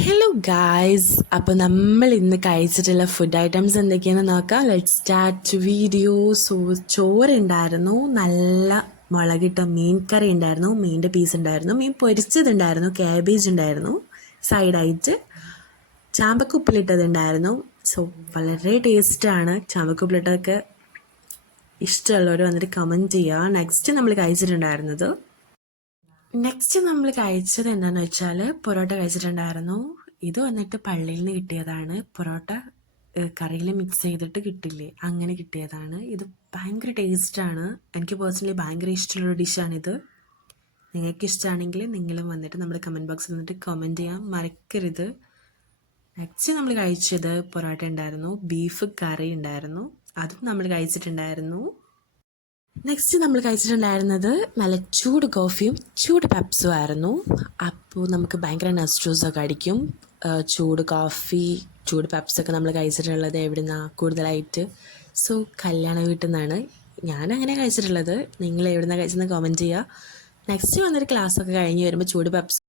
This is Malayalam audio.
ഹലോ ഗായ്സ്, അപ്പോൾ നമ്മൾ ഇന്ന് കഴിച്ചിട്ടുള്ള ഫുഡ് ഐറ്റംസ് എന്തൊക്കെയാണെന്ന് നോക്കാം. Let's start video. ചോറുണ്ടായിരുന്നു, നല്ല മുളകിട്ട മീൻ കറി ഉണ്ടായിരുന്നു, മീനിൻ്റെ പീസ് ഉണ്ടായിരുന്നു, മീൻ പൊരിച്ചതുണ്ടായിരുന്നു, ക്യാബേജ് ഉണ്ടായിരുന്നു, സൈഡായിട്ട് ചാമ്പക്ക ഉപ്പിലിട്ടതുണ്ടായിരുന്നു. സോ വളരെ ടേസ്റ്റാണ്. ചാമ്പക്ക ഉപ്പിലിട്ടതൊക്കെ ഇഷ്ടമുള്ളവർ വന്നിട്ട് കമൻറ്റ് ചെയ്യുക. നെക്സ്റ്റ് നമ്മൾ കഴിച്ചത് എന്താണെന്ന് വെച്ചാൽ പൊറോട്ട കഴിച്ചിട്ടുണ്ടായിരുന്നു. ഇത് വന്നിട്ട് പള്ളിയിൽ നിന്ന് കിട്ടിയതാണ്. പൊറോട്ട കറിയിൽ മിക്സ് ചെയ്തിട്ട് കിട്ടില്ലേ, അങ്ങനെ കിട്ടിയതാണ്. ഇത് ഭയങ്കര ടേസ്റ്റാണ്. എനിക്ക് പേഴ്സണലി ഭയങ്കര ഇഷ്ടമുള്ളൊരു ഡിഷാണിത്. നിങ്ങൾക്ക് ഇഷ്ടമാണെങ്കിൽ നിങ്ങളും വന്നിട്ട് നമ്മുടെ കമൻറ്റ് ബോക്സിൽ വന്നിട്ട് കമൻറ്റ് ചെയ്യാൻ മറക്കരുത്. നെക്സ്റ്റ് നമ്മൾ കഴിച്ചത് പൊറോട്ട ഉണ്ടായിരുന്നു, ബീഫ് കറി ഉണ്ടായിരുന്നു, അതും നമ്മൾ കഴിച്ചിട്ടുണ്ടായിരുന്നു. നെക്സ്റ്റ് നമ്മൾ കഴിച്ചിട്ടുണ്ടായിരുന്നത് നല്ല ചൂട് കോഫിയും ചൂട് പെപ്സും ആയിരുന്നു. അപ്പോൾ നമുക്ക് ഭയങ്കര നസ്ട്രോസൊക്കെ അടിക്കും. ചൂട് കോഫി, ചൂട് പെപ്സൊക്കെ നമ്മൾ കഴിച്ചിട്ടുള്ളത് എവിടെ നിന്നാണ് കൂടുതലായിട്ട്? സോ കല്യാണ വീട്ടിൽ നിന്നാണ് ഞാനങ്ങനെ കഴിച്ചിട്ടുള്ളത്. നിങ്ങൾ എവിടെ നിന്നാണ് കഴിച്ചതെന്ന് കമൻറ്റ് ചെയ്യുക. നെക്സ്റ്റ് വന്നൊരു ക്ലാസ്സൊക്കെ കഴിഞ്ഞ് വരുമ്പോൾ ചൂട് പെപ്സ്